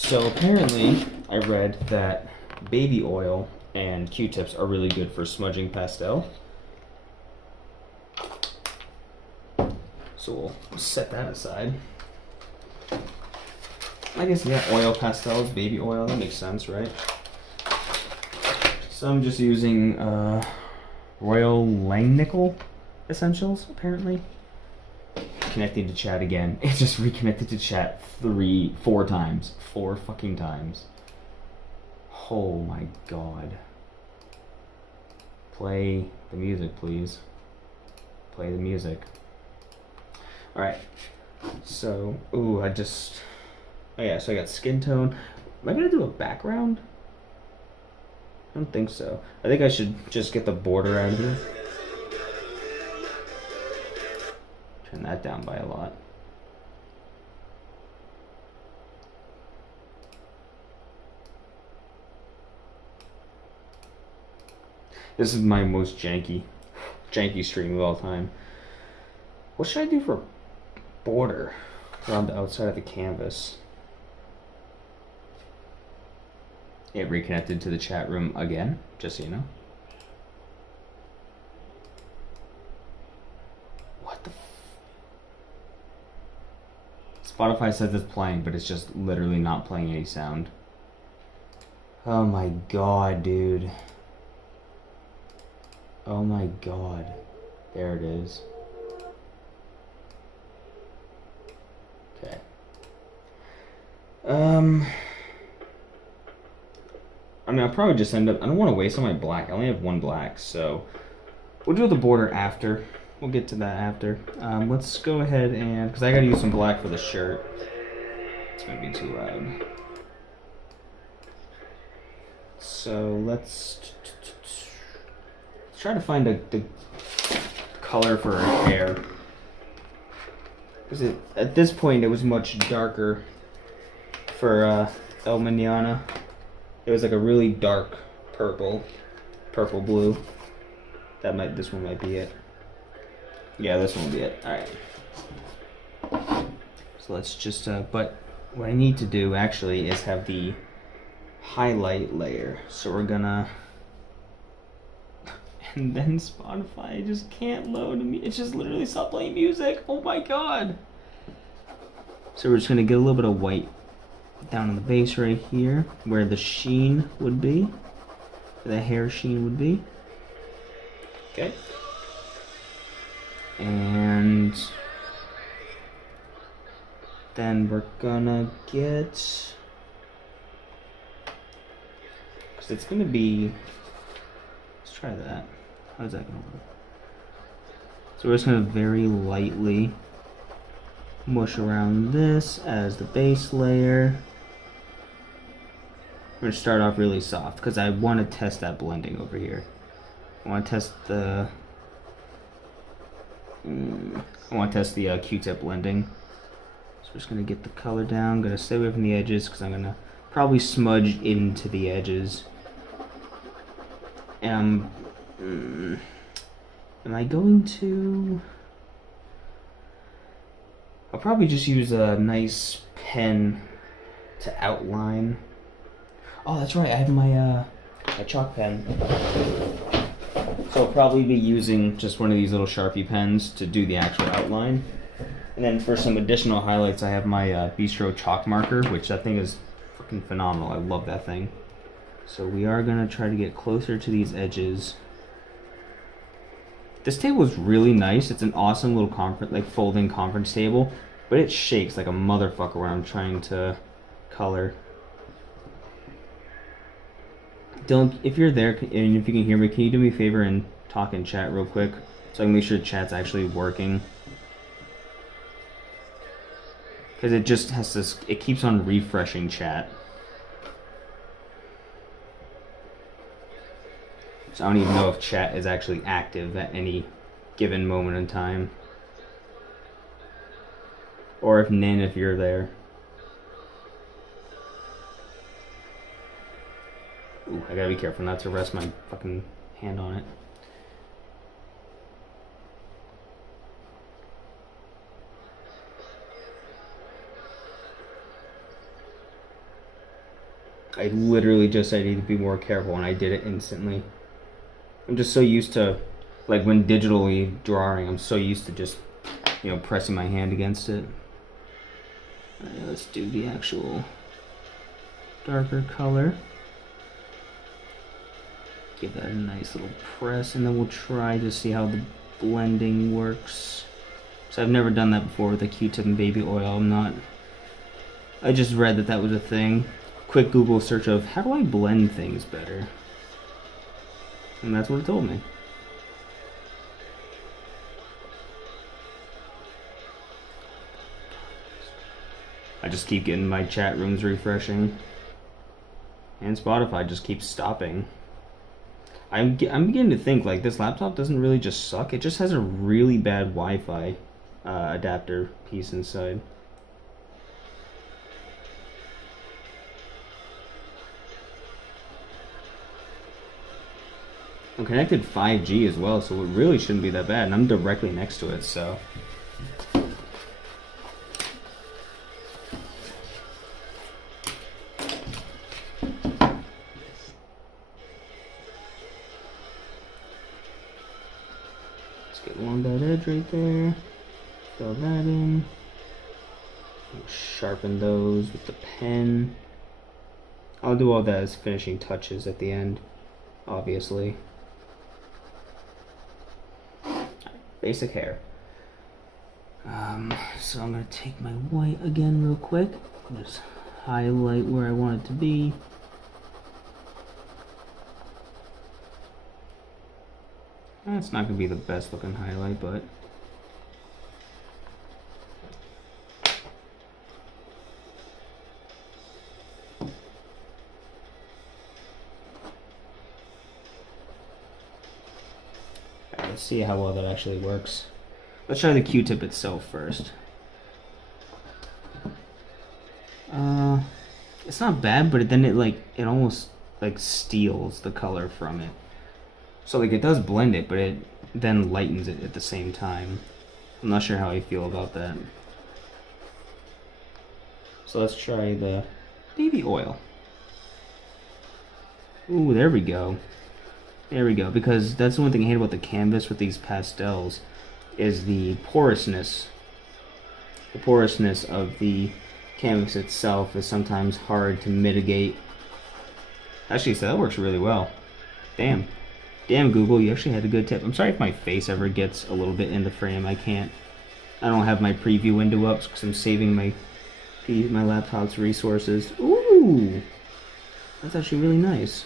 So apparently, I read that baby oil and Q-tips are really good for smudging pastel. So we'll set that aside. I guess, yeah, oil pastels, baby oil, that makes sense, right? So I'm just using Royal Langnickel essentials, apparently. Connecting to chat again. It just reconnected to chat 4 times. 4 fucking times. Oh my god. Play the music, please. Play the music. Alright. So, ooh, oh yeah, so I got skin tone. Am I gonna do a background? I don't think so. I think I should just get the border out of here. Turn that down by a lot. This is my most janky stream of all time. What should I do for border around the outside of the canvas? It reconnected to the chat room again, just so you know. What the Spotify says it's playing, but it's just literally not playing any sound. Oh my god, dude. Oh my god. There it is. Okay. I mean, I'll probably just end up... I don't want to waste all my black. I only have 1 black, so... We'll do the border after. We'll get to that after. Let's go ahead and... Because I gotta use some black for the shirt. It's gonna be too loud. So, let's try to find the color for her hair. Because at this point, it was much darker for El Manana. It was like a really dark purple blue. This one might be it. Yeah, this one will be it. Alright. So let's just, but what I need to do actually is have the highlight layer. So we're gonna, and then Spotify just can't load me. It just literally stopped playing music. Oh my god. So we're just gonna get a little bit of white down on the base right here, where the sheen would be, where the hair sheen would be. Okay. And then we're gonna get, because it's gonna be, let's try that. How's that gonna work? So we're just gonna very lightly mush around this as the base layer. We're gonna start off really soft because I want to test that blending over here. I want to test the Q-tip blending. So we're just gonna get the color down. I'm gonna stay away from the edges because I'm gonna probably smudge into the edges. And am I going to? I'll probably just use a nice pen to outline. Oh, that's right. I have my chalk pen. So I'll probably be using just one of these little Sharpie pens to do the actual outline. And then for some additional highlights, I have my Bistro chalk marker, which that thing is fucking phenomenal. I love that thing. So we are gonna try to get closer to these edges. This table is really nice. It's an awesome little folding conference table, but it shakes like a motherfucker when I'm trying to color. Dylan, if you're there and if you can hear me, can you do me a favor and talk in chat real quick so I can make sure chat's actually working? Because it just has this, it keeps on refreshing chat. So I don't even know if chat is actually active at any given moment in time. Or if Nin, if you're there. Ooh, I gotta be careful not to rest my fucking hand on it. I literally just said I need to be more careful, and I did it instantly. I'm just so used to, like, when digitally drawing, I'm so used to just, you know, pressing my hand against it. Alright, let's do the actual darker color. Give that a nice little press, and then we'll try to see how the blending works. So I've never done that before with a Q-tip and baby oil. I just read that that was a thing. Quick Google search of how do I blend things better? And that's what it told me. I just keep getting my chat rooms refreshing. And Spotify just keeps stopping. I'm beginning to think, like, this laptop doesn't really just suck. It just has a really bad Wi-Fi adapter piece inside. I'm connected 5G as well, so it really shouldn't be that bad. And I'm directly next to it, so... along that edge right there, fill that in, sharpen those with the pen. I'll do all that as finishing touches at the end, obviously. Basic hair. So I'm going to take my white again real quick, just highlight where I want it to be. It's not going to be the best looking highlight, but let's see how well that actually works. Let's try the Q-tip itself first. It's not bad, but then it almost like steals the color from it. So like it does blend it, but it then lightens it at the same time. I'm not sure how I feel about that. So let's try the baby oil. Ooh, there we go. There we go, because that's the one thing I hate about the canvas with these pastels is the porousness. The porousness of the canvas itself is sometimes hard to mitigate. Actually, so that works really well. Damn, Google, you actually had a good tip. I'm sorry if my face ever gets a little bit in the frame. I don't have my preview window up because I'm saving my laptop's resources. Ooh, that's actually really nice.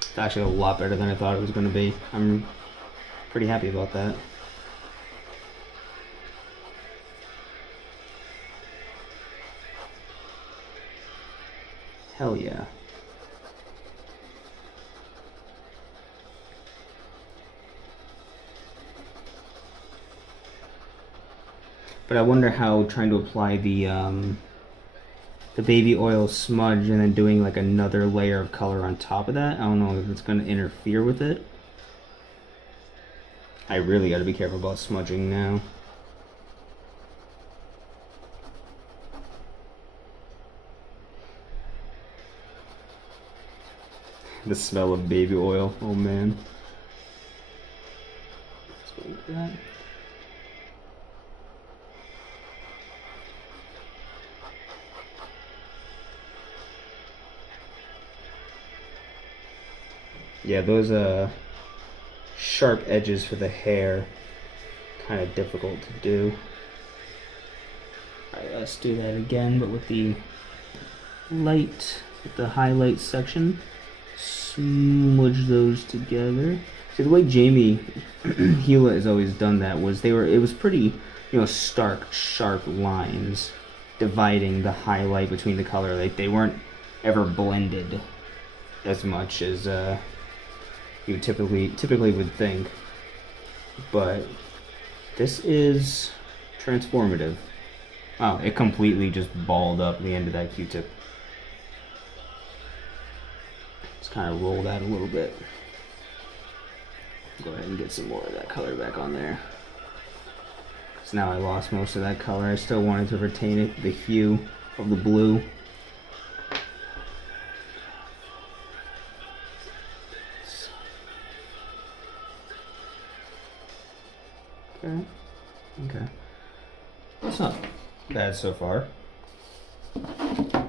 It's actually a lot better than I thought it was going to be. I'm pretty happy about that. Hell yeah. But I wonder how trying to apply the baby oil smudge and then doing like another layer of color on top of that, I don't know if it's going to interfere with it. I really got to be careful about smudging now. The smell of baby oil, oh man. Let's go with that. Yeah, those sharp edges for the hair, kind of difficult to do. Alright, let's do that again, but with the highlight section. Smudge those together. See, the way Jamie Hewlett has always done that was it was pretty, stark, sharp lines dividing the highlight between the color. Like they weren't ever blended as much as you typically would think. But this is transformative. Wow, it completely just balled up the end of that Q-tip. Kind of roll that a little bit. Go ahead and get some more of that color back on there. Because now I lost most of that color. I still wanted to retain it, the hue of the blue. Okay. Okay. That's not bad so far.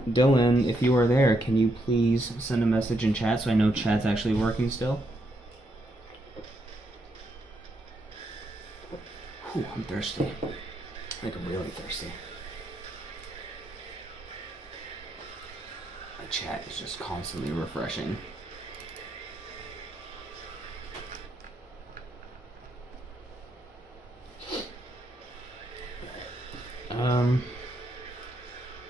Dylan, if you are there, can you please send a message in chat so I know chat's actually working still? Whew, I'm thirsty. Like, I'm really thirsty. My chat is just constantly refreshing.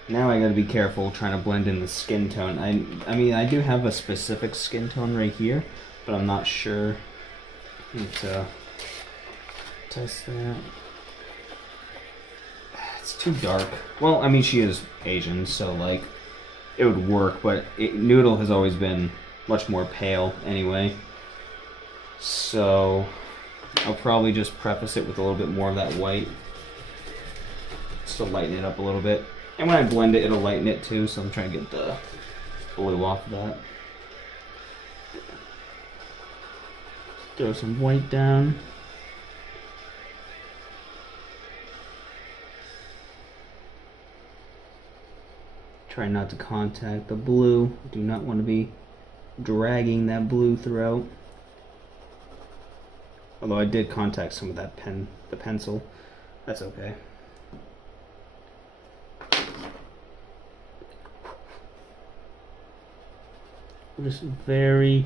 Now I gotta be careful trying to blend in the skin tone. I mean, I do have a specific skin tone right here, but I'm not sure. Need to test that. It's too dark. Well, I mean, she is Asian, so like, it would work, but Noodle has always been much more pale anyway. So, I'll probably just preface it with a little bit more of that white. Just to lighten it up a little bit. And when I blend it, it'll lighten it too, so I'm trying to get the blue off of that. Throw some white down. Try not to contact the blue. Do not want to be dragging that blue throughout. Although I did contact some of that the pencil. That's okay. Just very,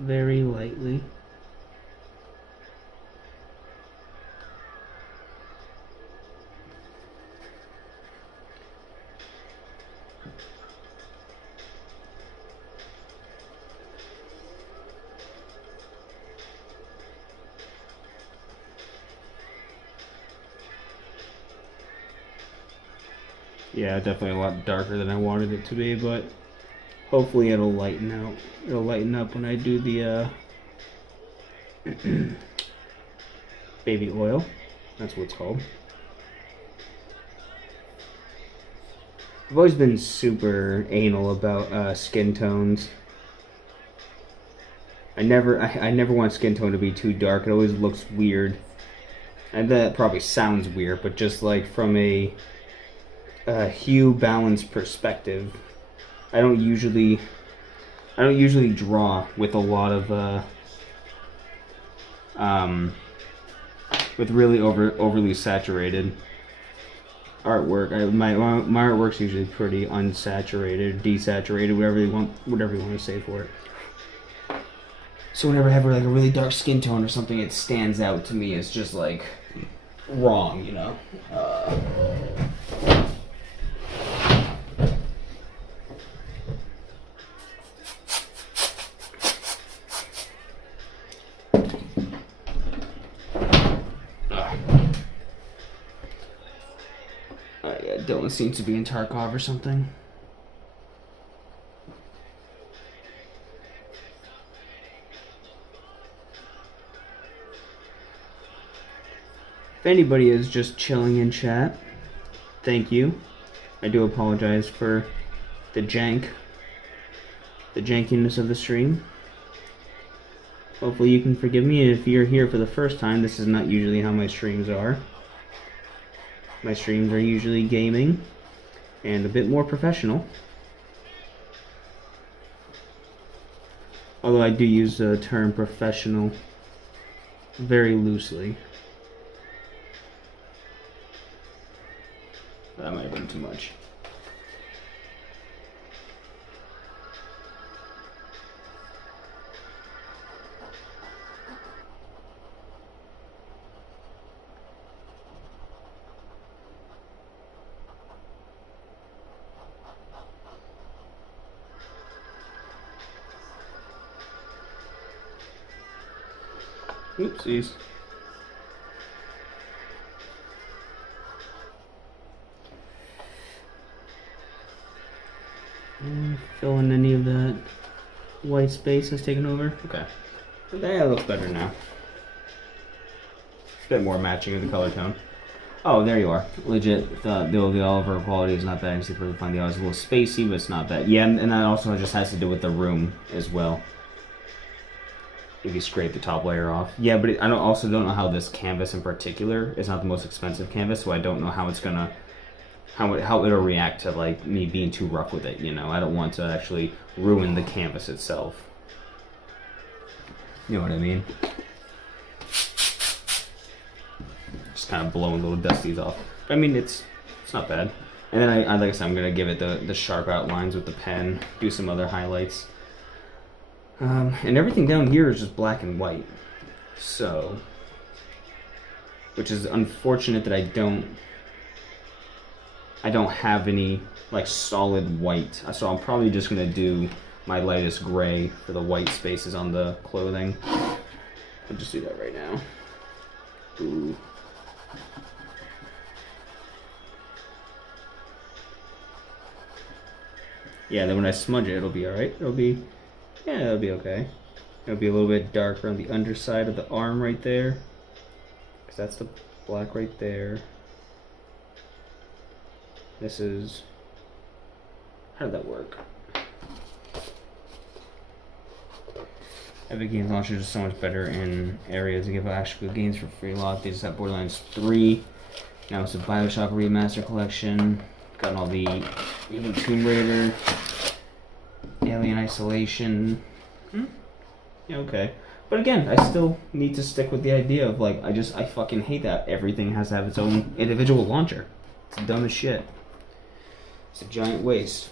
very lightly. Yeah, definitely a lot darker than I wanted it to be, but hopefully it'll lighten out. It'll lighten up when I do the baby oil. That's what it's called. I've always been super anal about skin tones. I never want skin tone to be too dark. It always looks weird. And that probably sounds weird, but just like from a hue balance perspective, I don't usually draw with a lot of with really overly saturated artwork. My artwork's usually pretty unsaturated, desaturated, whatever you want to say for it. So whenever I have like a really dark skin tone or something, it stands out to me as just like wrong, you know. Yeah, Dylan seems to be in Tarkov or something. If anybody is just chilling in chat, thank you. I do apologize for the jankiness of the stream. Hopefully you can forgive me, and if you're here for the first time, this is not usually how my streams are. My streams are usually gaming and a bit more professional. Although I do use the term professional very loosely. That might have been too much. Oopsies. Fill in any of that white space that's taken over. Okay. That looks better now. A bit more matching of the color tone. Oh, there you are. Legit, the overall quality is not bad. You see, for find the audio is a little spacey, but it's not bad. Yeah, and that also just has to do with the room as well. If you scrape the top layer off. Yeah, but I also don't know how this canvas in particular is not the most expensive canvas, so I don't know how it's gonna, how it'll react to like me being too rough with it. You know, I don't want to actually ruin the canvas itself. You know what I mean? Just kind of blowing little dusties off. But I mean, it's not bad. And then I like I said, I'm gonna give it the sharp outlines with the pen, do some other highlights. And everything down here is just black and white. So, which is unfortunate that I don't have any like solid white. So I'm probably just gonna do my lightest gray for the white spaces on the clothing. I'll just do that right now. Ooh. Yeah, then when I smudge it, it'll be alright. It'll be okay. It'll be a little bit darker on the underside of the arm right there. Because that's the black right there. This is... how did that work? Epic Games Launcher is so much better in areas that give actual good games for free lock. They just have Borderlands 3. Now it's a Bioshock Remaster Collection. Got all the even Tomb Raider, Alien Isolation. Yeah, okay. But again, I still need to stick with the idea of like, I fucking hate that everything has to have its own individual launcher. It's dumb as shit. It's a giant waste.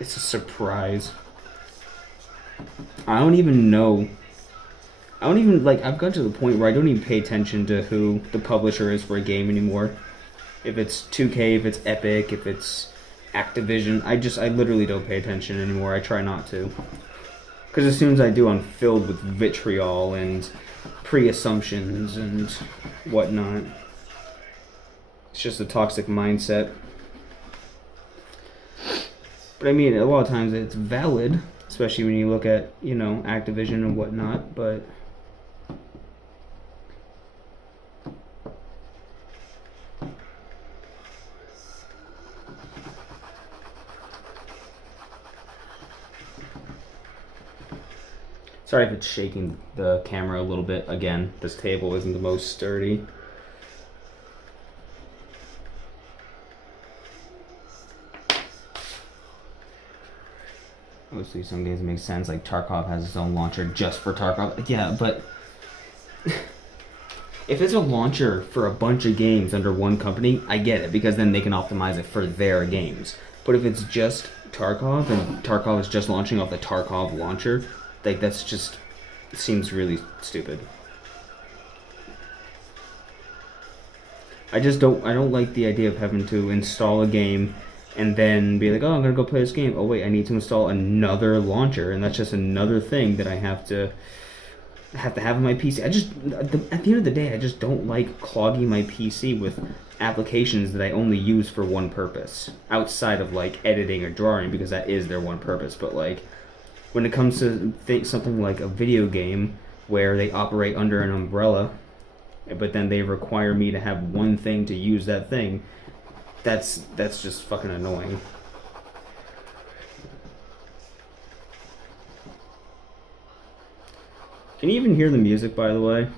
It's a surprise. I don't even like, I've got to the point where I don't even pay attention to who the publisher is for a game anymore. If it's 2K, if it's Epic, if it's Activision, I literally don't pay attention anymore. I try not to. Because as soon as I do, I'm filled with vitriol and pre-assumptions and whatnot. It's just a toxic mindset. But I mean, a lot of times it's valid, especially when you look at, you know, Activision and whatnot, but... Sorry if it's shaking the camera a little bit. Again, this table isn't the most sturdy. Obviously, some games make sense, like Tarkov has its own launcher just for Tarkov. Yeah, but if it's a launcher for a bunch of games under one company, I get it, because then they can optimize it for their games. But if it's just Tarkov, and Tarkov is just launching off the Tarkov launcher, like, that's just, it seems really stupid. I don't like the idea of having to install a game and then be like, oh, I'm gonna go play this game. Oh wait, I need to install another launcher, and that's just another thing that I have to have on my PC. At the end of the day, I just don't like clogging my PC with applications that I only use for one purpose, outside of like editing or drawing, because that is their one purpose. But like, when it comes to something like a video game where they operate under an umbrella, but then they require me to have one thing to use that thing, that's just fucking annoying. Can you even hear the music, by the way?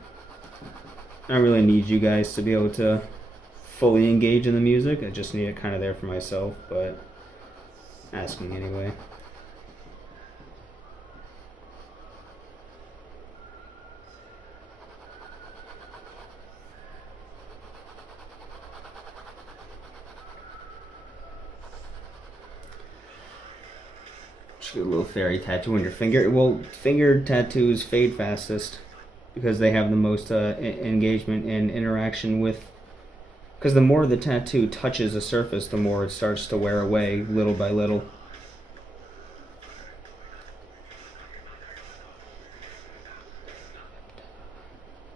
I don't really need you guys to be able to fully engage in the music. I just need it kind of there for myself, but asking anyway. Get a little fairy tattoo on your finger. Well, finger tattoos fade fastest because they have the most engagement and interaction with. Because the more the tattoo touches a surface, the more it starts to wear away little by little.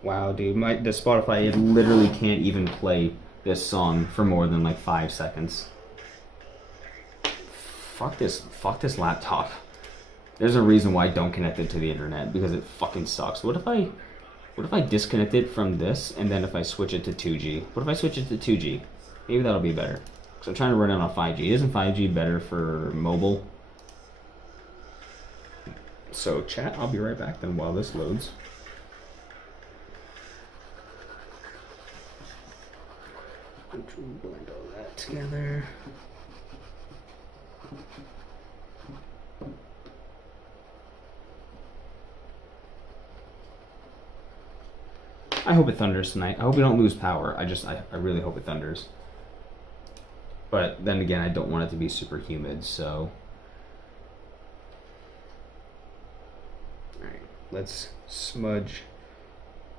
Wow, dude, the Spotify, it literally can't even play this song for more than like 5 seconds. Fuck this laptop. There's a reason why I don't connect it to the internet, because it fucking sucks. What if I disconnect it from this, and then if I switch it to 2G? What if I switch it to 2G? Maybe that'll be better. Because I'm trying to run it on 5G. Isn't 5G better for mobile? So chat, I'll be right back then while this loads. Blend all that together. I hope it thunders tonight. I hope we don't lose power. I really hope it thunders. But then again, I don't want it to be super humid, so. Alright, let's smudge.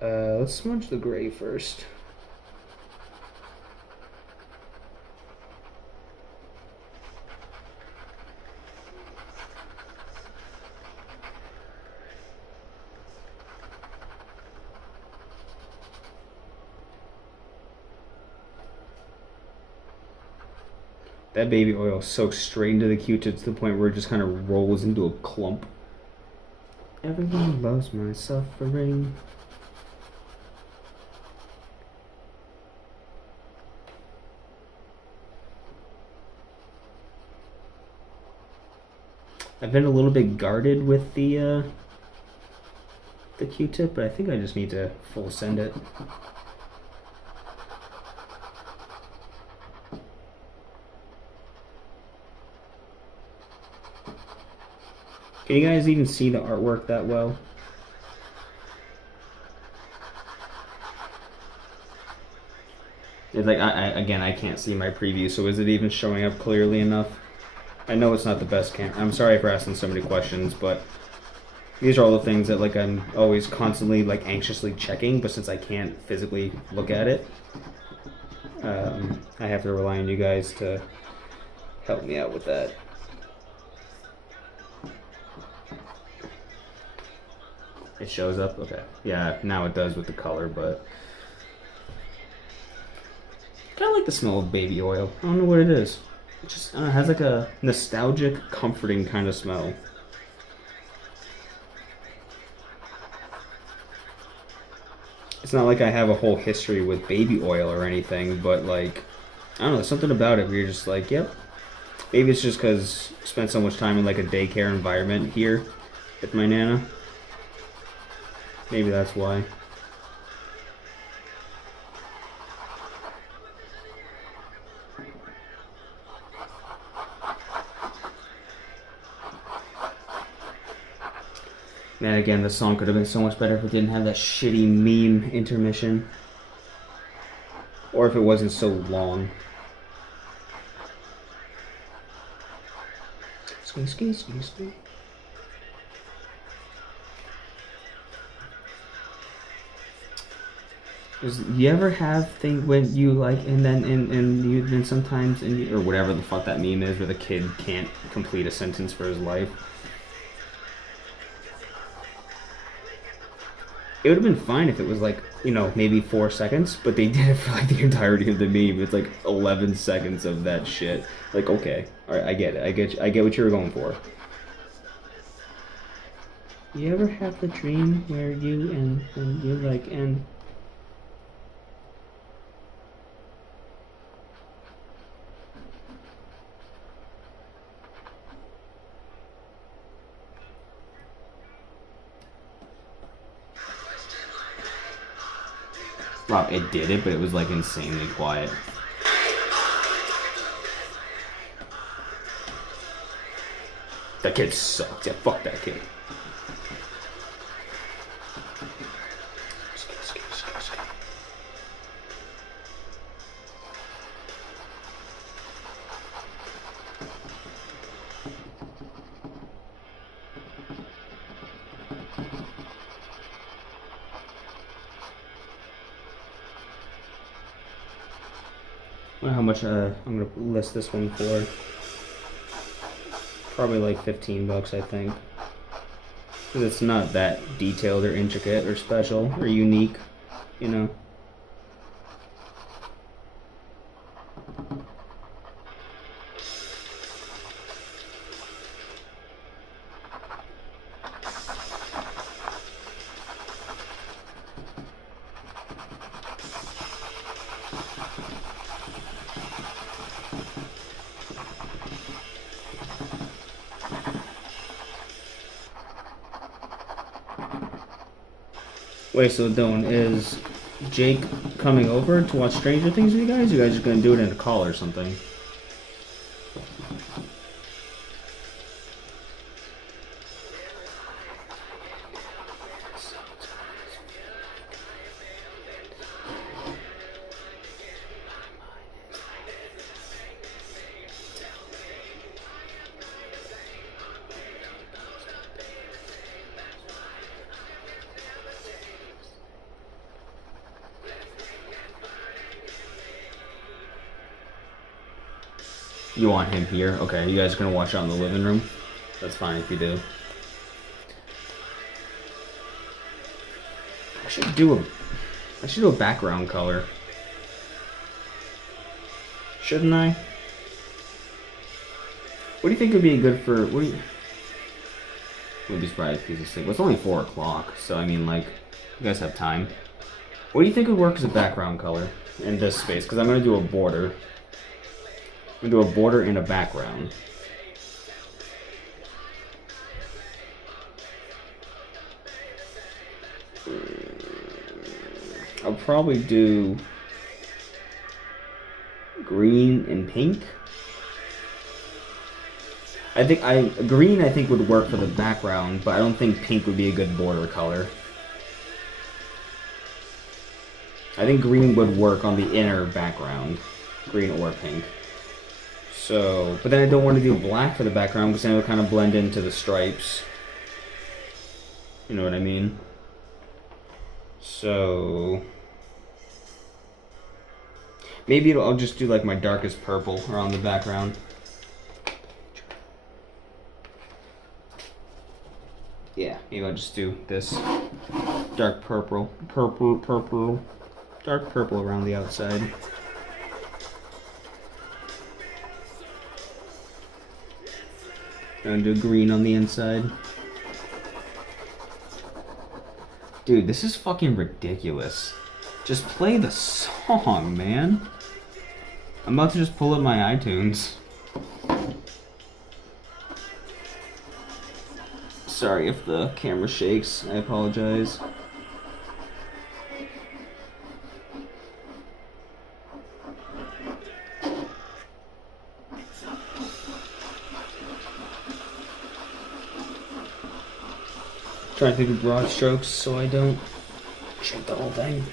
Let's smudge the gray first. That baby oil soaks straight into the Q-tip to the point where it just kind of rolls into a clump. Everyone loves my suffering. I've been a little bit guarded with the Q-tip, but I think I just need to full send it. Can you guys even see the artwork that well? It's like, again, I can't see my preview, so is it even showing up clearly enough? I know it's not the best camera. I'm sorry for asking so many questions, but these are all the things that like I'm always constantly like anxiously checking, but since I can't physically look at it, I have to rely on you guys to help me out with that. It shows up? Okay. Yeah, now it does with the color, but kind of like the smell of baby oil. I don't know what it is. It just has like a nostalgic, comforting kind of smell. It's not like I have a whole history with baby oil or anything, but like, I don't know, there's something about it where you're just like, yep. Maybe it's just because I spent so much time in like a daycare environment here with my Nana. Maybe that's why. Man, again, the song could have been so much better if it didn't have that shitty meme intermission. Or if it wasn't so long. Excuse me. You ever have thing when you like and then sometimes or whatever the fuck that meme is where the kid can't complete a sentence for his life? It would have been fine if it was like, you know, maybe 4 seconds, but they did it for like the entirety of the meme. It's like 11 seconds of that shit. Like, okay, all right, I get it. I get what you were going for. You ever have the dream where you and you like and Rob, it did it, but it was like insanely quiet. That kid sucks. Yeah, fuck that kid. I don't know how much I'm gonna list this one for. Probably like $15, I think. Because it's not that detailed or intricate or special or unique, you know. Wait, so Dylan, is Jake coming over to watch Stranger Things with you guys? You guys are gonna do it in a call or something? You want him here? Okay, you guys are gonna watch out in the living room? That's fine if you do. I should do a background color. Shouldn't I? What do you think would be good for, what do you... Wouldn't be surprised if he's asleep. Well, it's only 4 o'clock, so I mean, like, you guys have time. What do you think would work as a background color in this space? Because I'm gonna do a border. I'm gonna do a border and a background. I'll probably do green and pink. Green I think would work for the background, but I don't think pink would be a good border color. I think green would work on the inner background, green or pink. So, but then I don't want to do black for the background because then it would kind of blend into the stripes. You know what I mean? So, maybe I'll just do like my darkest purple around the background. Yeah, maybe I'll just do this dark purple, dark purple around the outside. And do green on the inside. Dude, this is fucking ridiculous. Just play the song, man. I'm about to just pull up my iTunes. Sorry if the camera shakes. I apologize. Trying to think of broad strokes so I don't shake the whole thing.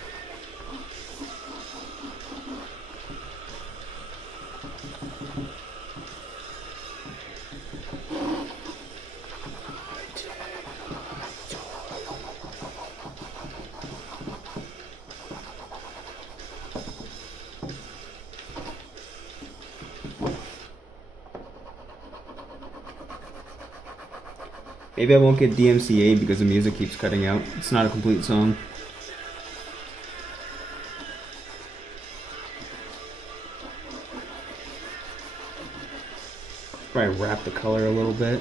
Maybe I won't get DMCA because the music keeps cutting out. It's not a complete song. Probably wrap the color a little bit.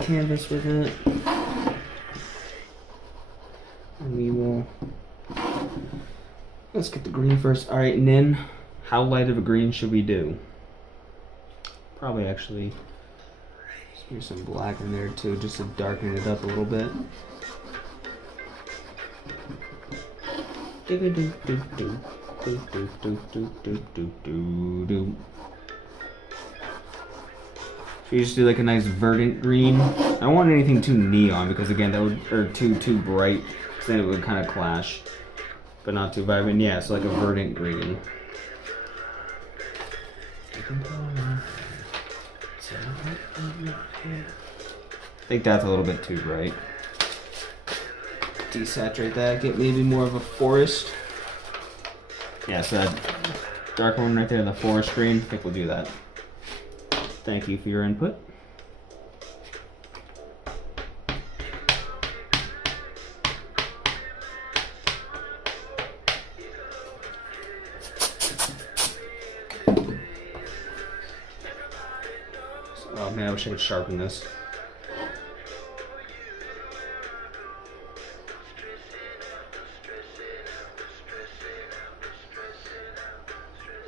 Canvas with it, and we will, let's get the green first. All right, Nin, how light of a green should we do? Probably actually use some black in there too, just to darken it up a little bit. So you just do like a nice verdant green. I don't want anything too neon because again that would, or too bright, because then it would kind of clash. But not too vibrant. Yeah, so like a verdant green. I think that's a little bit too bright. Desaturate that, get maybe more of a forest. Yeah, so that dark one right there, the forest green, I think we'll do that. Thank you for your input. Oh man, I wish I could sharpen this.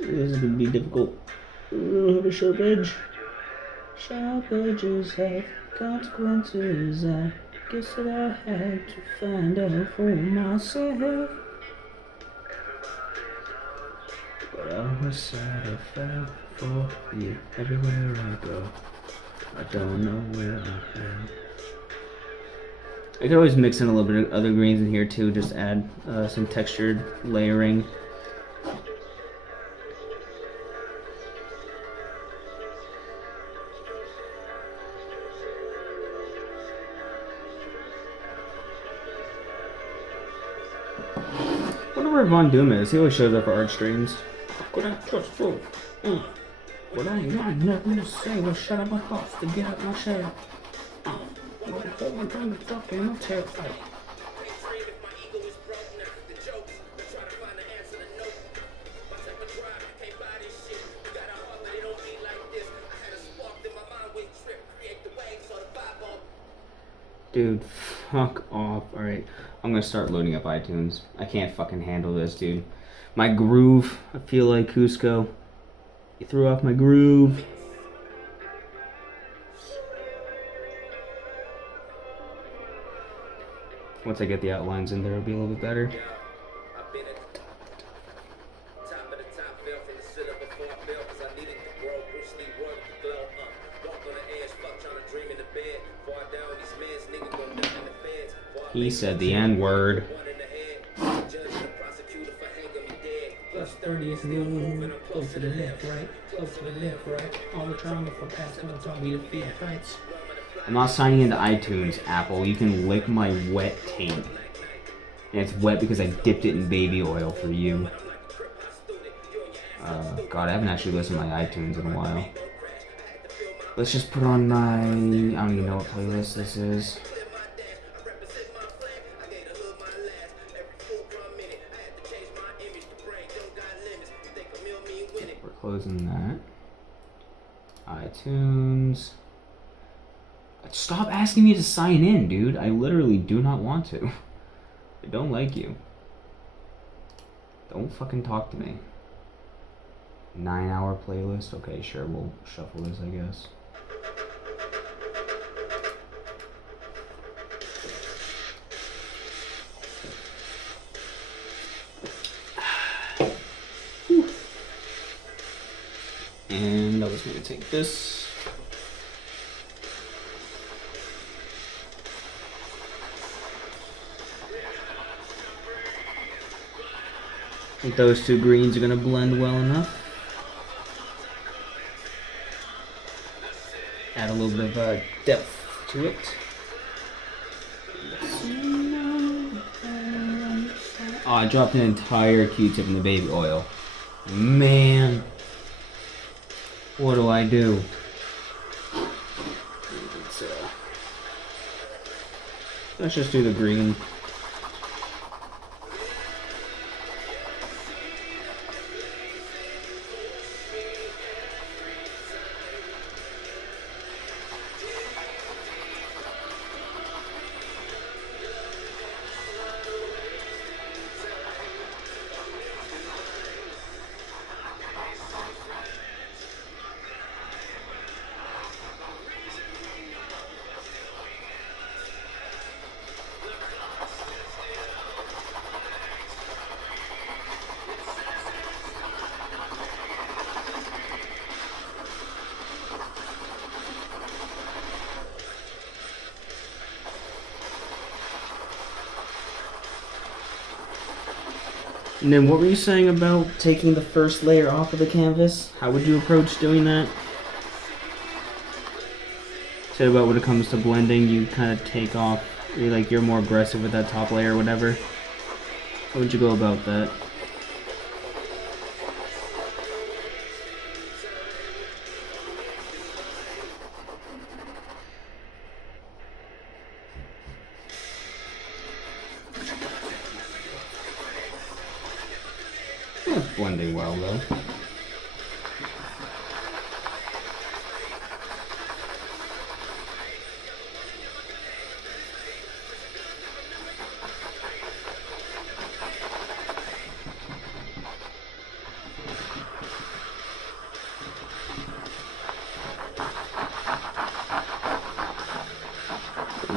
This is gonna be difficult. Have a sharp edge. Sharp edges have consequences. I guess that I had to find out for myself. But I was sad I fell for you everywhere I go. I don't know where I am. I could always mix in a little bit of other greens in here too, just add some textured layering. I wonder where Von Doom is. He always shows up for art streams. What I trust for? What I ain't got nothing to say. Well, shut up my thoughts to get out my shell. Dude, fuck off. Alright, I'm gonna start loading up iTunes. I can't fucking handle this, dude. My groove, I feel like Cusco. You threw off my groove. Once I get the outlines in there, it'll be a little bit better. He said the N-word. Plus 30 is new. Close to the left, right? Close to the left, right? All the trauma from past times taught me to fear heights. I'm not signing into iTunes, Apple. You can lick my wet taint. And it's wet because I dipped it in baby oil for you. God, I haven't actually listened to my iTunes in a while. Let's just put on my... I don't even know what playlist this is. We're closing that. iTunes. Stop asking me to sign in, dude. I literally do not want to. I don't like you. Don't fucking talk to me. 9-hour playlist? Okay, sure, we'll shuffle this, I guess. And I was gonna take this. I think those two greens are gonna blend well enough. Add a little bit of depth to it. Oh, I dropped an entire Q-tip in the baby oil. Man. What do I do? Let's just do the green. And then what were you saying about taking the first layer off of the canvas? How would you approach doing that? Said about when it comes to blending, you kind of take off, you're more aggressive with that top layer or whatever. How would you go about that? It's blending well though.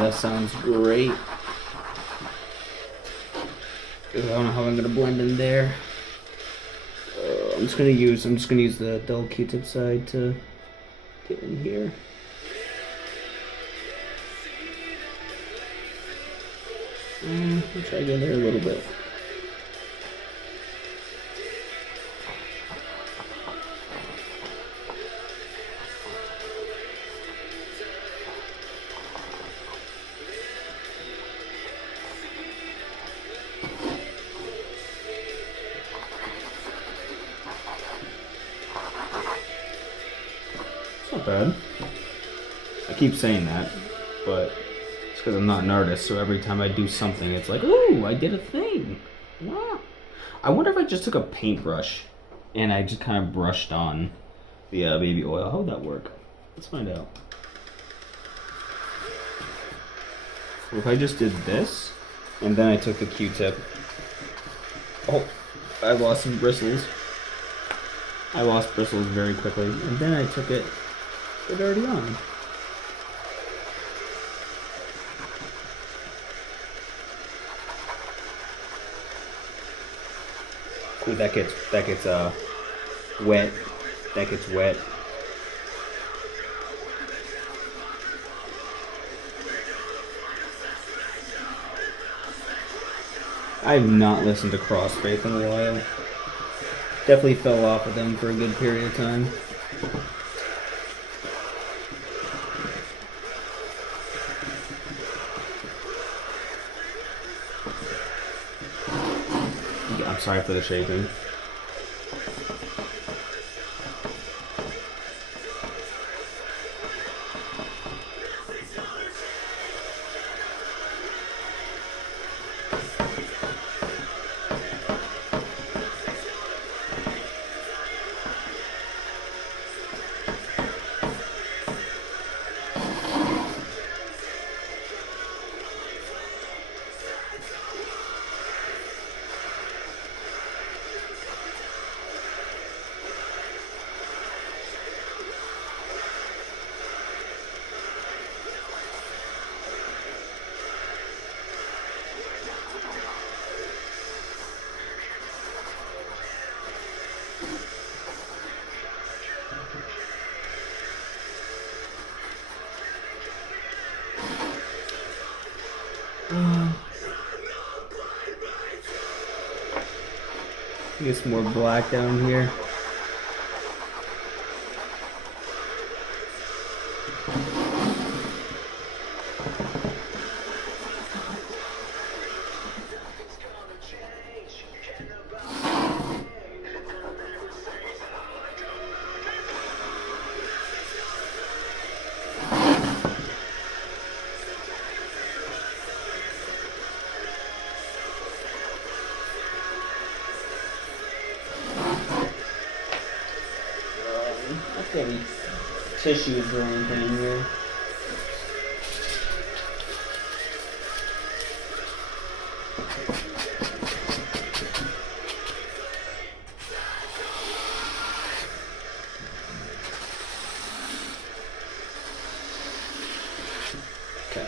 that sounds great. I don't know how I'm gonna blend in there. I'm just gonna use the dull Q-tip side to get in here. I'll try to get in there a little bit. Not bad. I keep saying that, but it's because I'm not an artist, so every time I do something, it's like, ooh, I did a thing. Wow. I wonder if I just took a paintbrush and I just kind of brushed on the baby oil. How would that work? Let's find out. What if I just did this, and then I took the Q-tip. Oh, I lost some bristles. I lost bristles very quickly, and then I took it. It's already on. Ooh, that gets wet. That gets wet. I've not listened to Crossfaith in a while. Definitely fell off with them for a good period of time. I'm sorry for the shaking. Get some more black down here. Any tissues or anything here. Okay.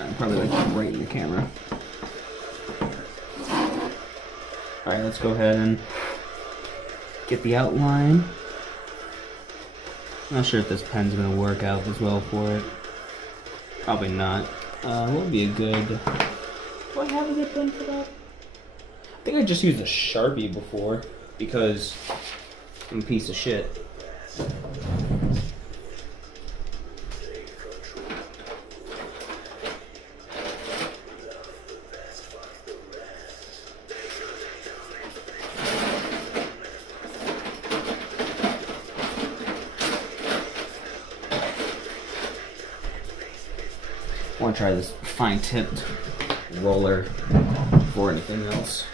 I'm probably like right in the camera. Alright, let's go ahead and get the outline. Not sure if this pen's gonna work out as well for it. Probably not. What would be a good... Do I have a good pen for that? I think I just used a Sharpie before because I'm a piece of shit. want to try this fine-tipped roller before anything else.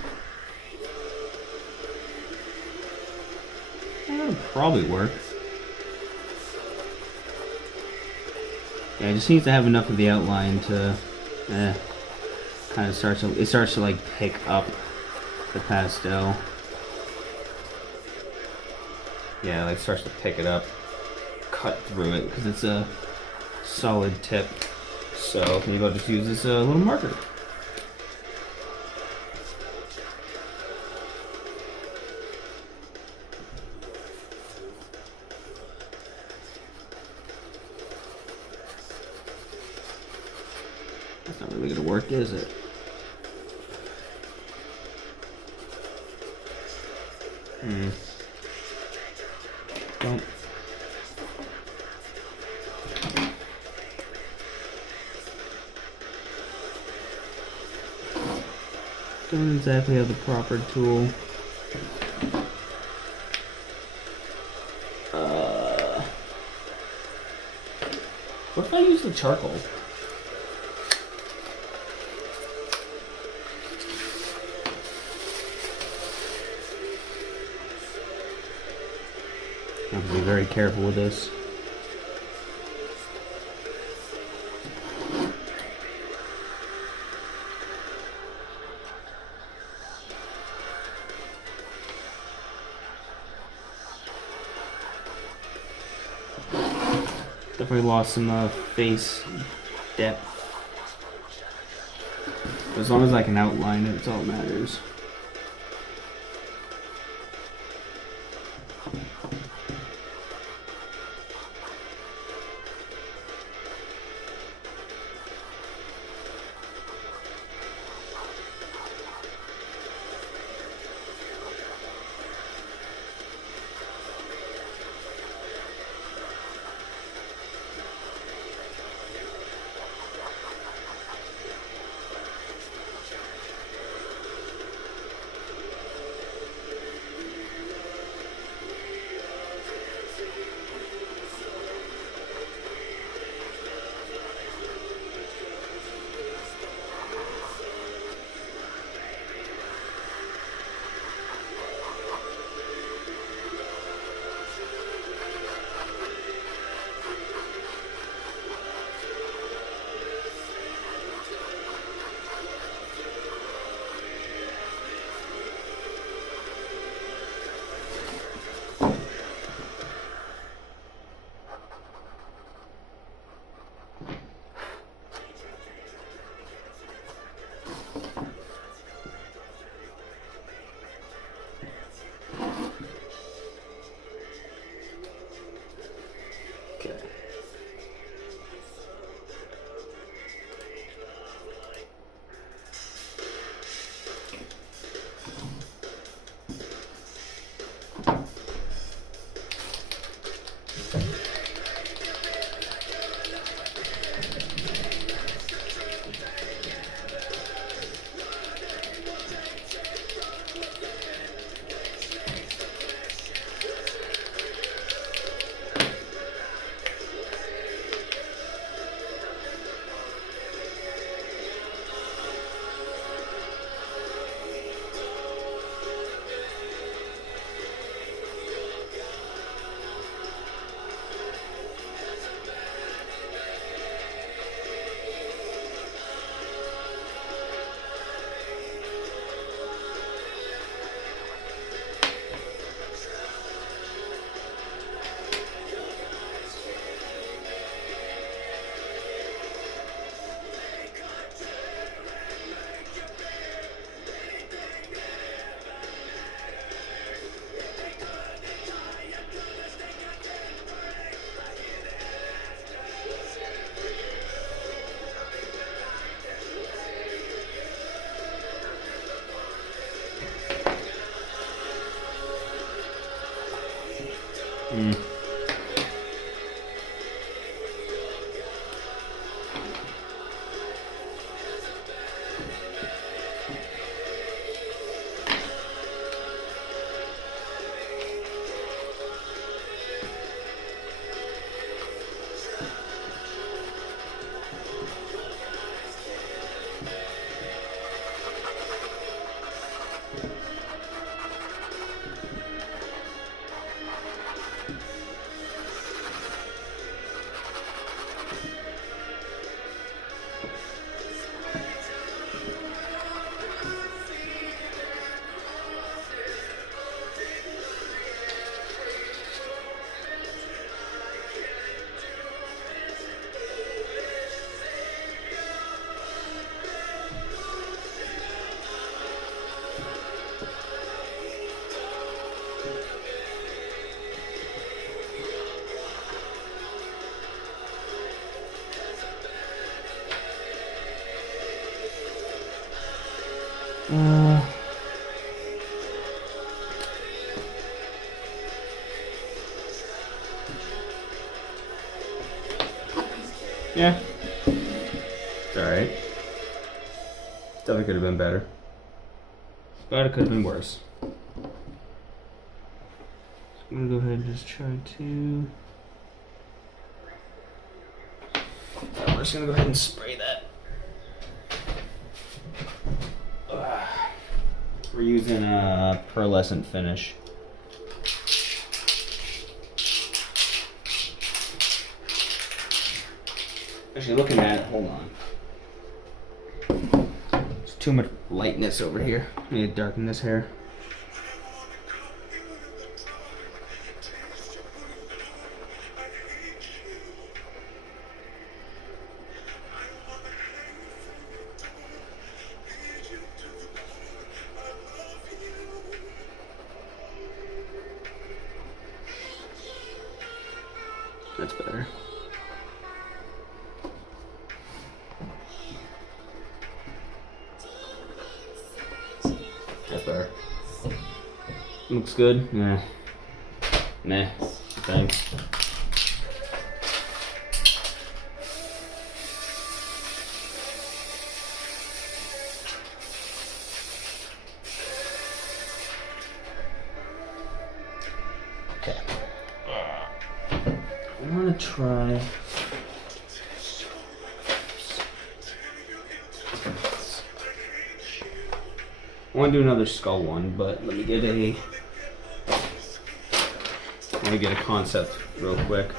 That'll probably work. Yeah, it just needs to have enough of the outline to kind of starts to like pick up the pastel. Yeah, like starts to pick it up, cut through it because it's a solid tip. So maybe I'll just use this little marker. That's not really gonna work, is it? Don't. Don't exactly have the proper tool. What if I use the charcoal? I have to be very careful with this. Definitely lost some face depth. But as long as I can outline it, it's all that matters. Yeah. It's alright. Definitely could have been better. But it could have been worse. So I'm gonna go ahead and just try to... I'm just gonna go ahead and spray that. We're using a pearlescent finish. Actually, looking at it, hold on. There's too much lightness over here. I need to darken this hair. That's better. That's better. Looks good? Nah. Meh. Thanks. Okay. I want to try... I want to do another skull one, but let me get a... I want to get a concept real quick.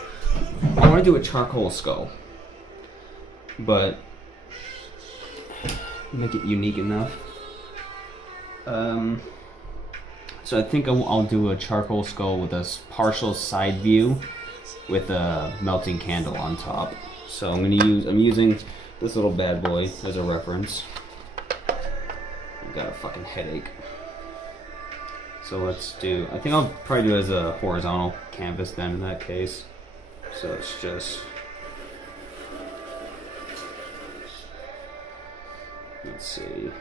I want to do a charcoal skull, but make it unique enough. So I think I'll do a charcoal skull with a partial side view with a melting candle on top. So I'm using this little bad boy as a reference. I've got a fucking headache. So let's do, I think I'll probably do it as a horizontal canvas then in that case. So it's just, let's see.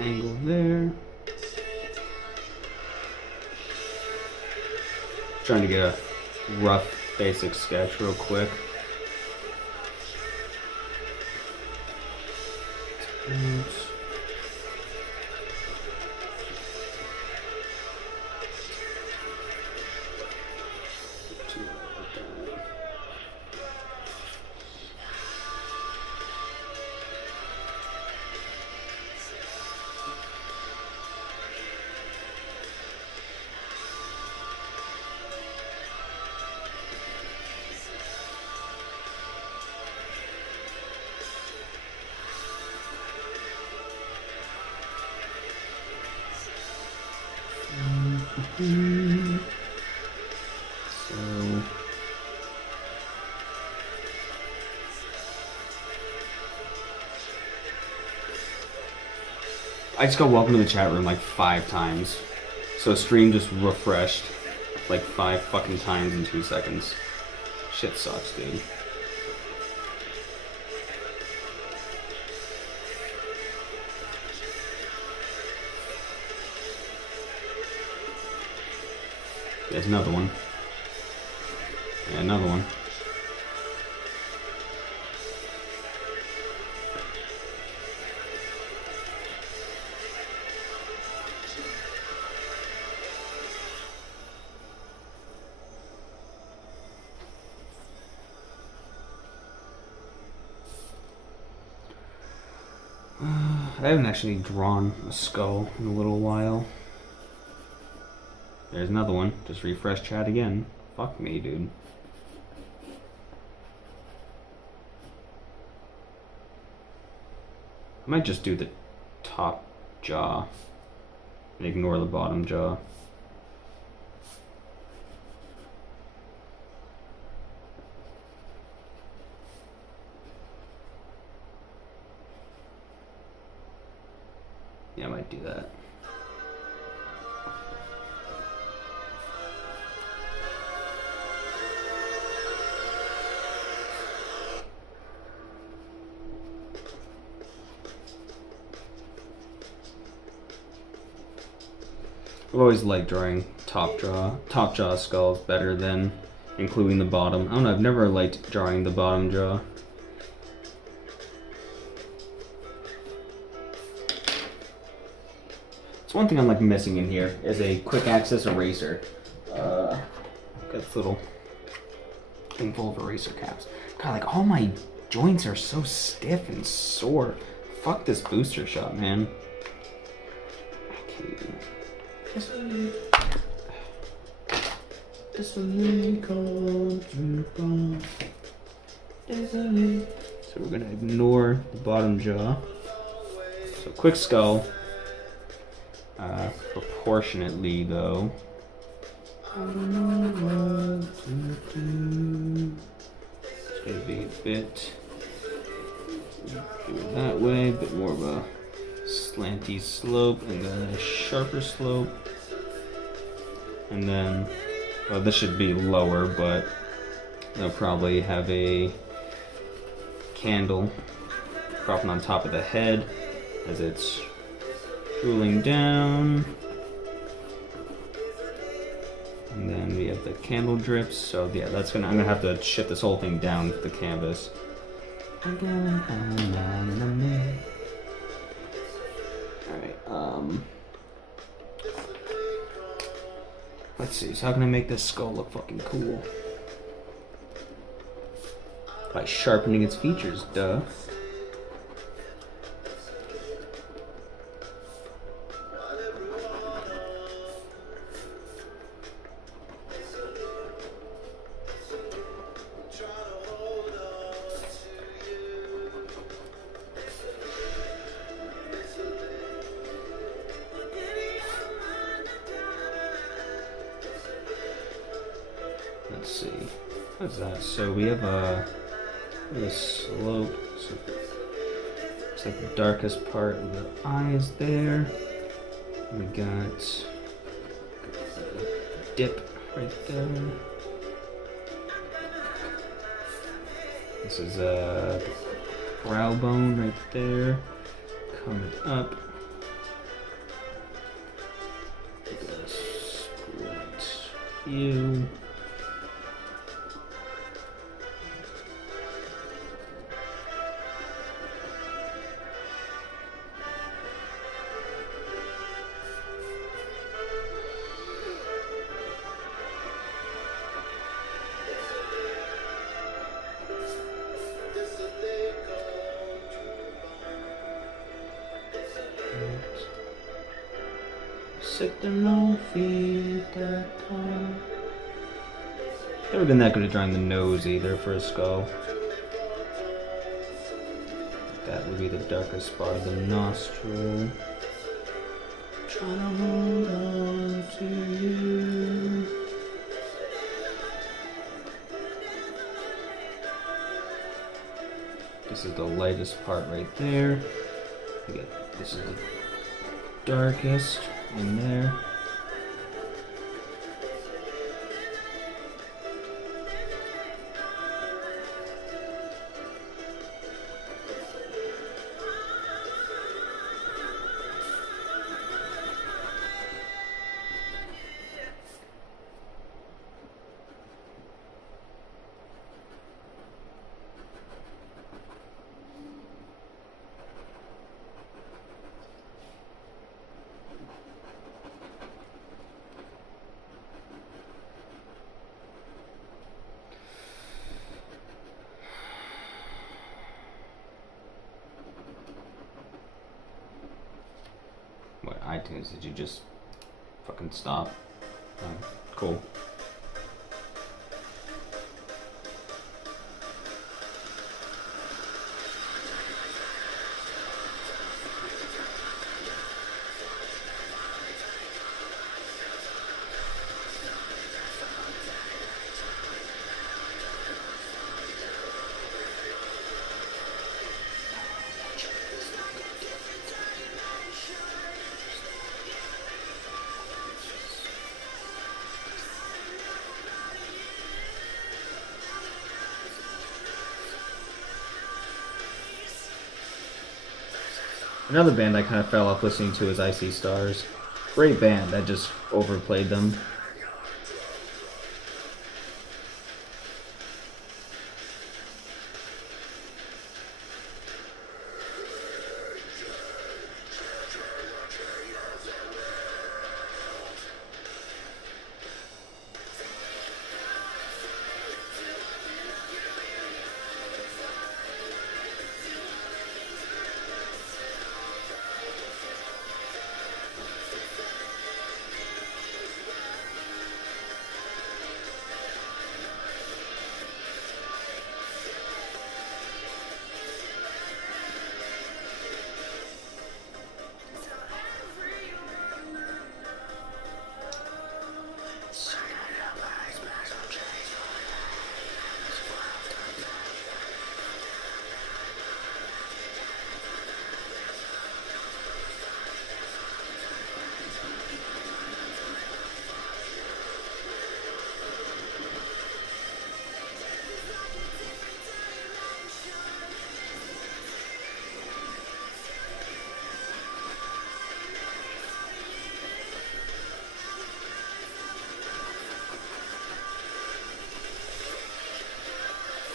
Angle there. Trying to get a rough basic sketch real quick. So I just got welcome to the chat room like 5 times. So stream just refreshed like 5 fucking times in 2 seconds. Shit sucks, dude. There's another one. Yeah, another one. I haven't actually drawn a skull in a little while. There's another one. Just refresh chat again. Fuck me, dude. I might just do the top jaw and ignore the bottom jaw. might do that. I've always liked drawing top jaw skulls better than including the bottom. I don't know, I've never liked drawing the bottom jaw. It's one thing I'm like missing in here is a quick access eraser. Got this little thing full of eraser caps. God, like all my joints are so stiff and sore. Fuck this booster shot, man. Okay. So we're gonna ignore the bottom jaw. So quick skull. Proportionately though. It's gonna be a bit that way, a bit more of a slanty slope and then a sharper slope. And then, well, this should be lower, but they'll probably have a candle dropping on top of the head as it's cooling down. And then we have the candle drips. So yeah, I'm gonna have to shift this whole thing down with the canvas. Alright, let's see, so how can I make this skull look fucking cool? By sharpening its features, duh. Let's see, what's that? So we have a slope, so it's like the darkest part of the eyes there. We got a dip right there. This is a brow bone right there, coming up. We got a split view. Never been that good at drawing the nose either for a skull. That would be the darkest spot of the nostril. Trying to hold on to you. This is the lightest part right there. This is the darkest in there. What, iTunes, did you just fucking stop? Cool. Another band I kind of fell off listening to is Icy Stars. Great band, I just overplayed them.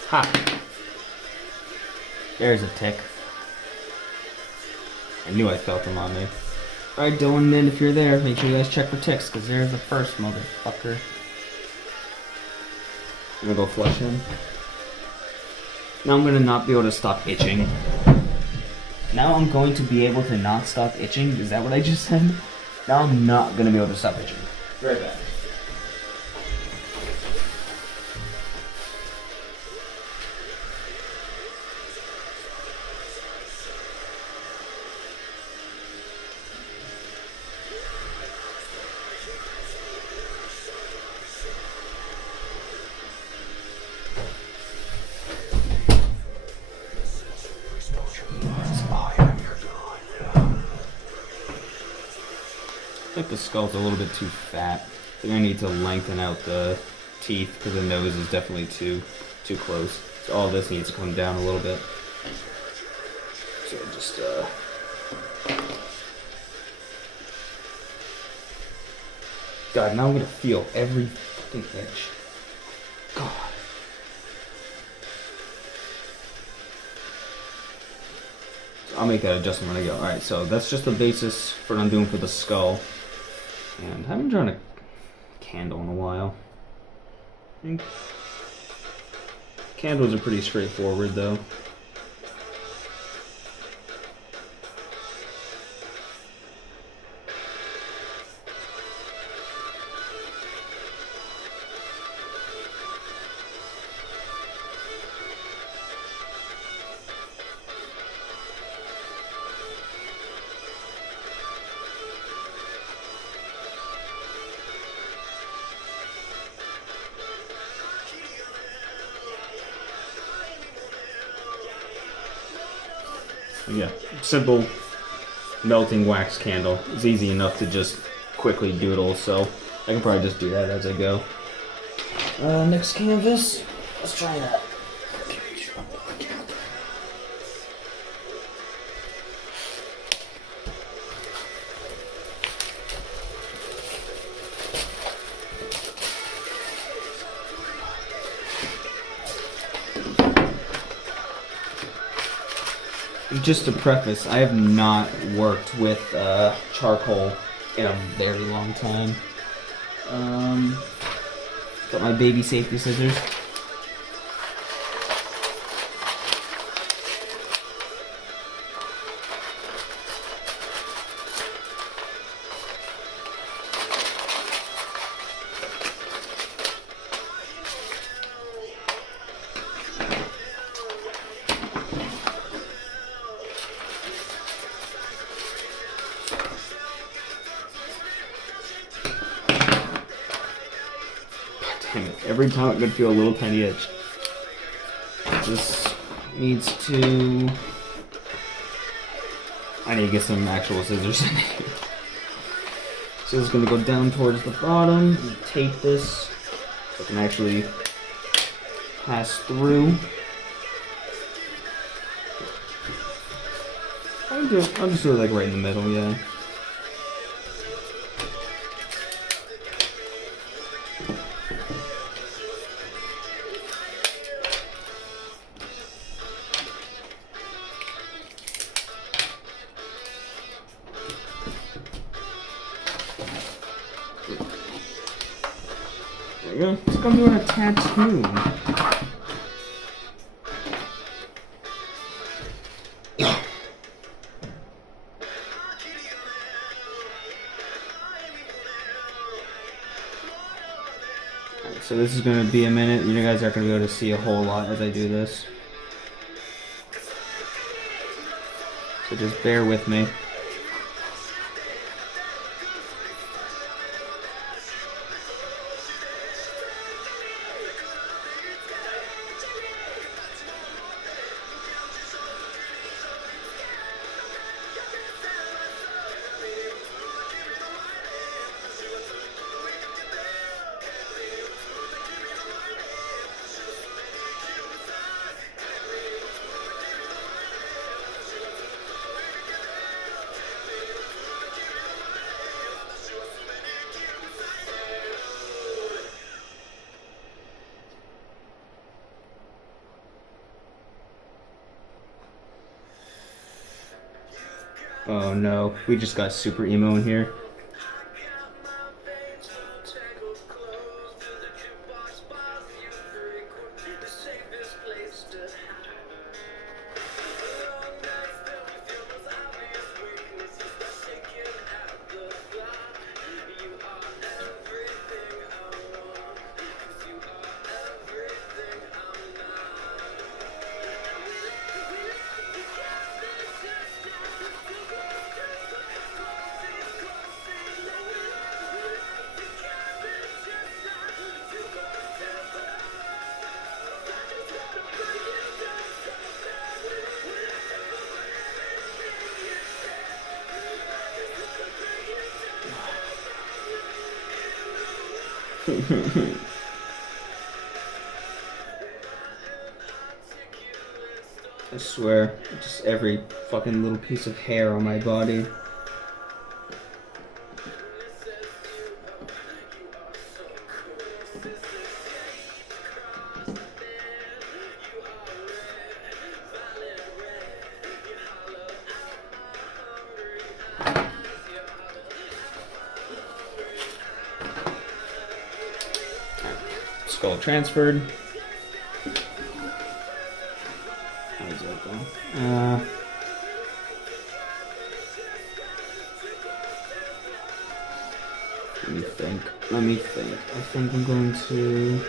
Ha! There's a tick. I knew I felt them on me. Alright, Dylan and Min, if you're there, make sure you guys check for ticks, because there's the first motherfucker. I'm gonna go flush him. Now I'm gonna not be able to stop itching. Now I'm going to be able to not stop itching. Is that what I just said? Now I'm not gonna be able to stop itching. Right back. I think the skull's a little bit too fat. I think I need to lengthen out the teeth because the nose is definitely too close. So all this needs to come down a little bit. So just God, now I'm gonna feel every fucking itch. God. So I'll make that adjustment when I go. Alright, so that's just the basis for what I'm doing for the skull. And I haven't drawn a candle in a while. I think candles are pretty straightforward though. Yeah, simple melting wax candle. It's easy enough to just quickly doodle, so I can probably just do that as I go. Next canvas, let's try that. Just to preface, I have not worked with charcoal in a very long time. Got my baby safety scissors. Every time it could feel a little tiny itch. This needs to... I need to get some actual scissors in here. So this is going to go down towards the bottom. And tape this so I can actually pass through. I'm I'll just do it like right in the middle, yeah. There we go. It's gonna do a tattoo. So this is going to be a minute. You guys aren't going to be able to see a whole lot as I do this. So just bear with me. Oh no, we just got super emo in here. I swear, just every fucking little piece of hair on my body. Skull transferred. How does that go? Let me think. I think I'm going to...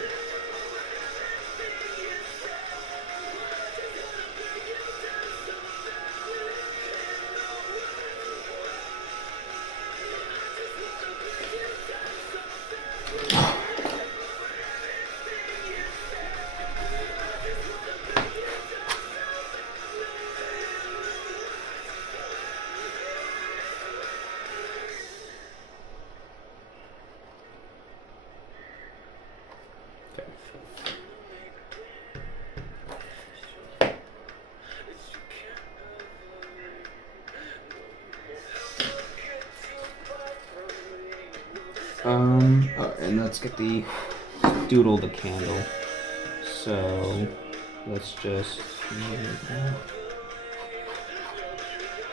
and let's get the doodle the candle. So let's just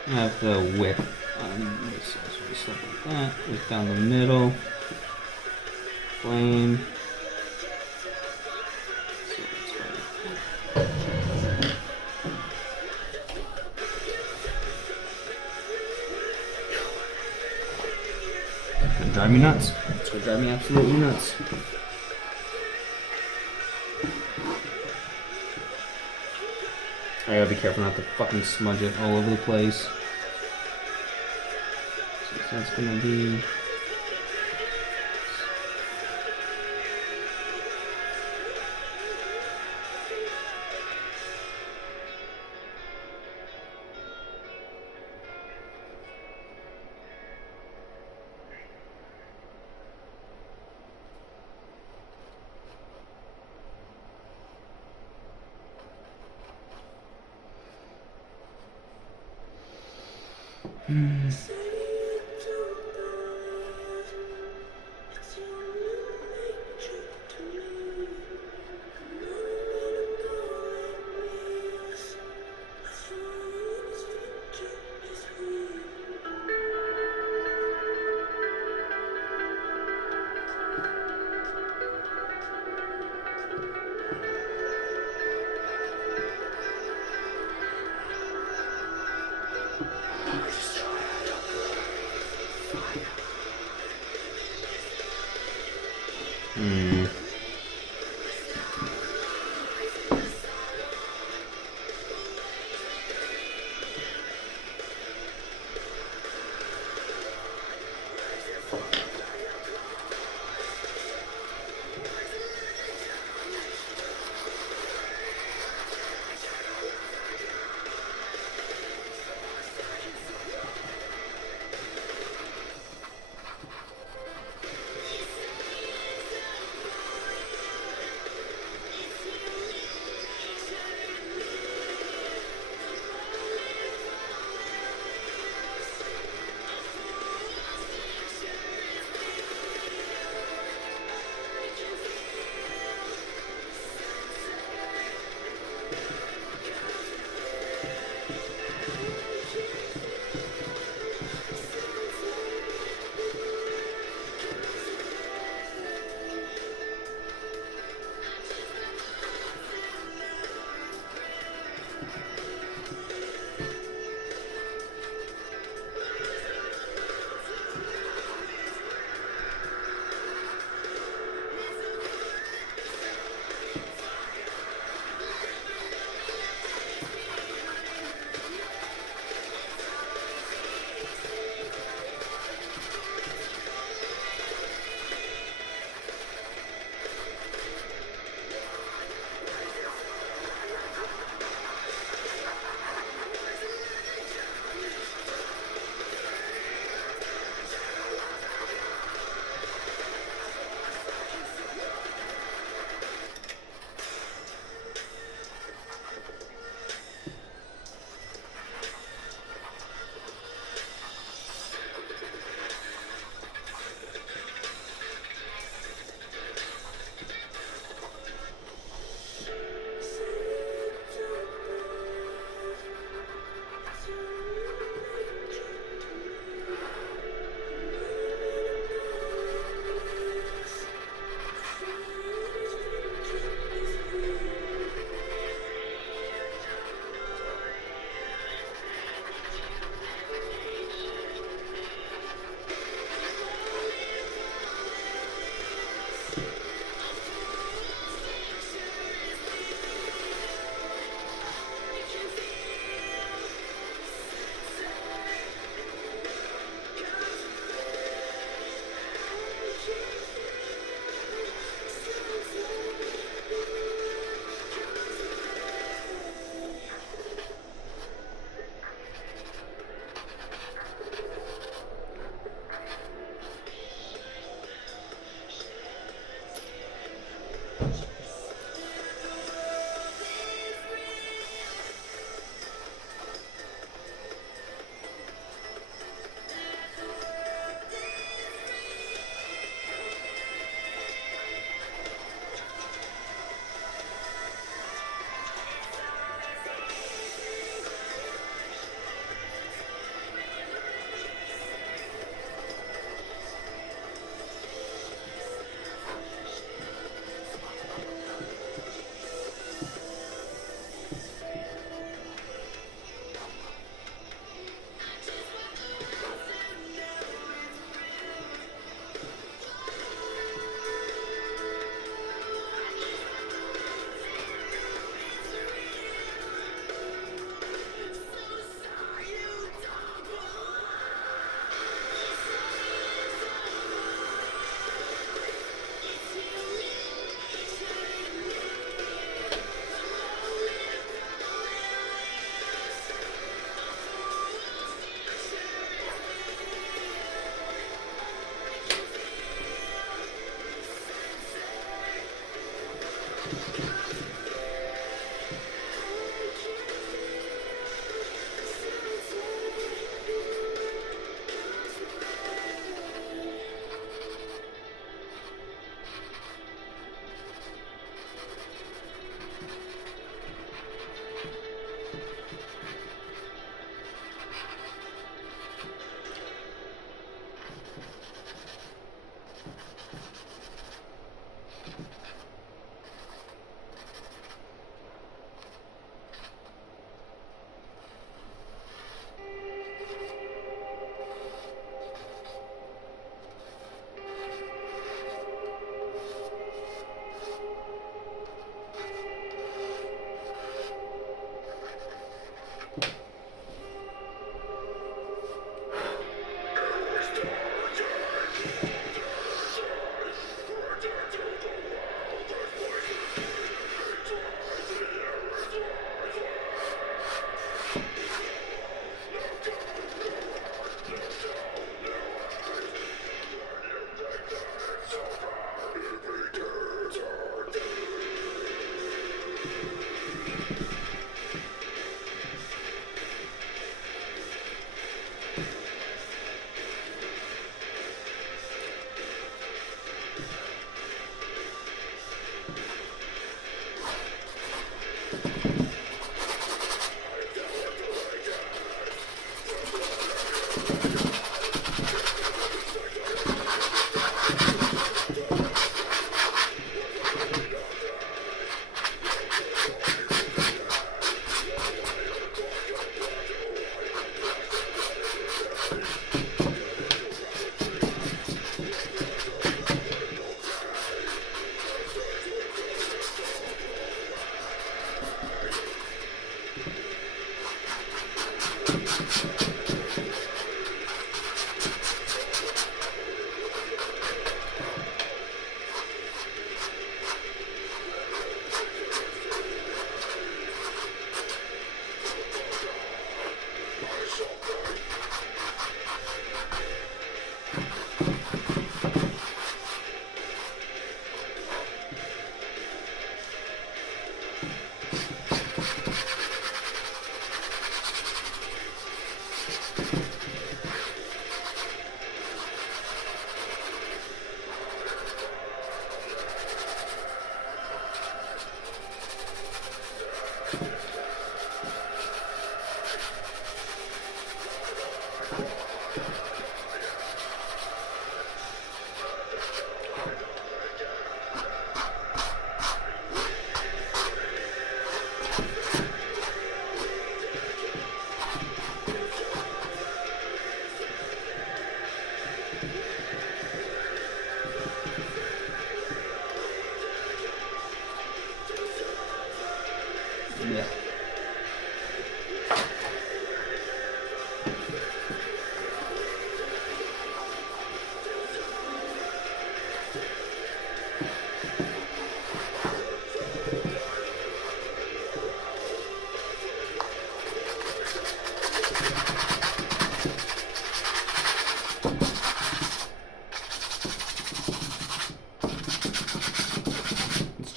have the wick on this side, so just like that. Wick down the middle. Flame. Drive me nuts. It's gonna drive me absolutely nuts. I gotta be careful not to fucking smudge it all over the place. So that's gonna be...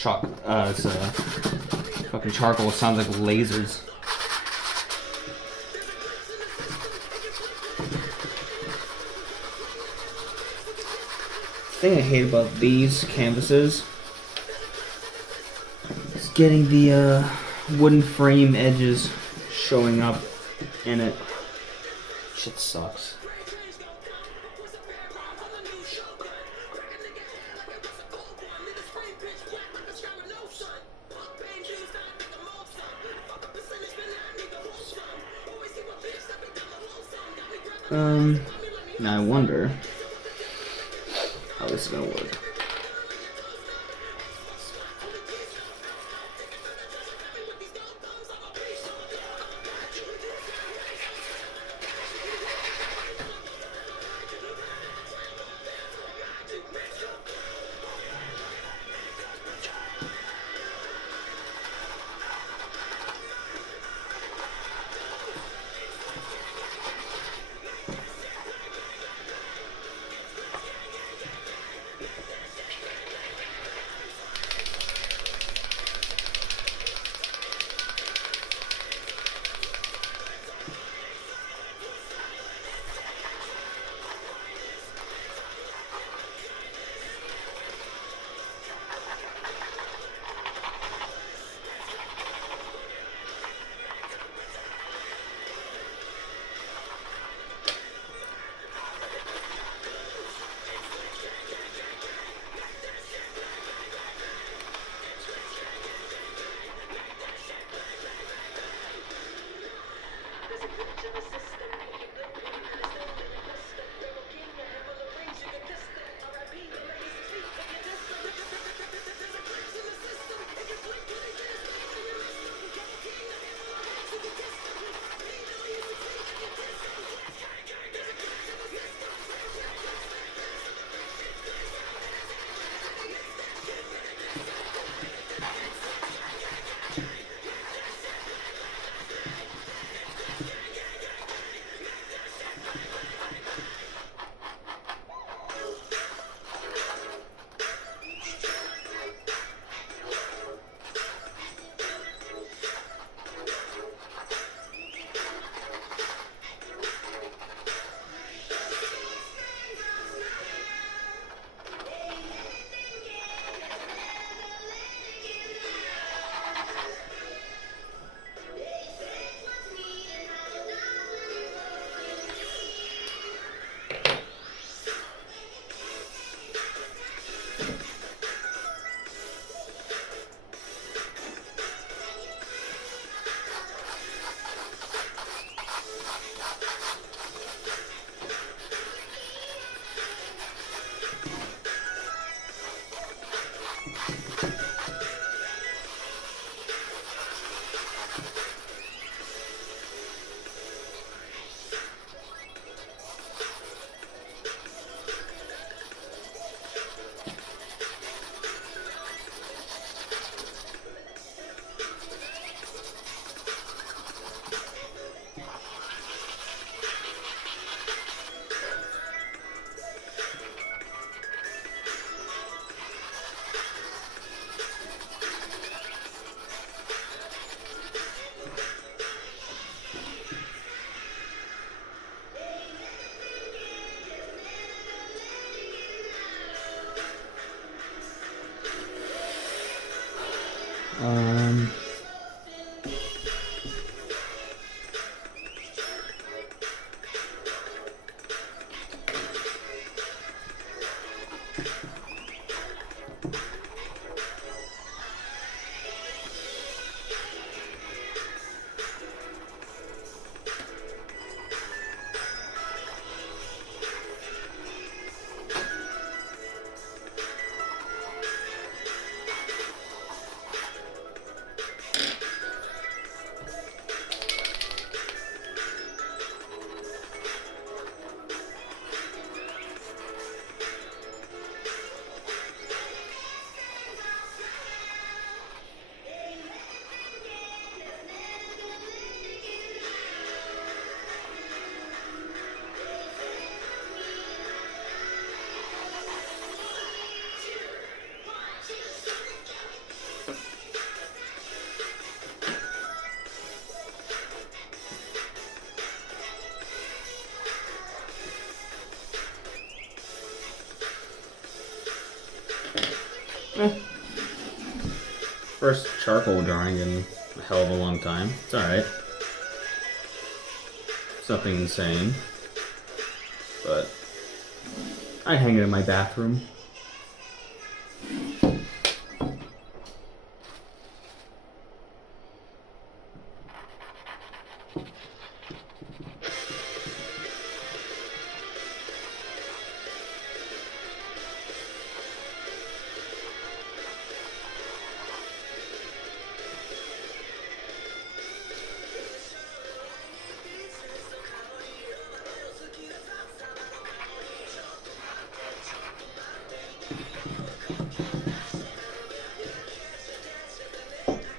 It's fucking charcoal. It sounds like lasers. The thing I hate about these canvases is getting the wooden frame edges showing up in it. Shit sucks. Now I wonder how this is gonna work. First charcoal drawing in a hell of a long time. It's alright. It's nothing insane. But I hang it in my bathroom.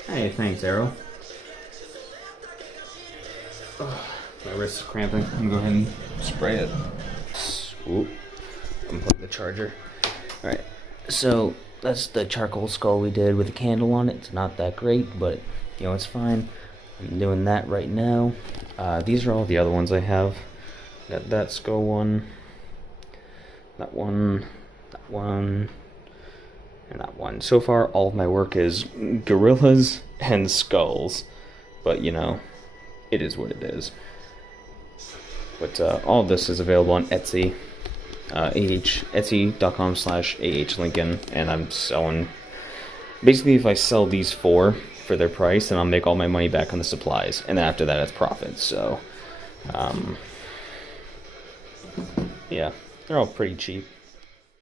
Hey, thanks, Arrow. Ugh, my wrist is cramping. I'm gonna go ahead and spray it. Oop. Unplug the charger. Alright, so that's the charcoal skull we did with a candle on it. It's not that great, but you know, it's fine. I'm doing that right now. These are all the other ones I have. Got that skull one, that one, that one, and that one. So far, all of my work is gorillas and skulls, but you know, it is what it is. But all of this is available on Etsy, etsy.com/ahlinkin, and I'm selling. Basically, if I sell these four for their price, then I'll make all my money back on the supplies, and then after that, it's profit. So, yeah, they're all pretty cheap.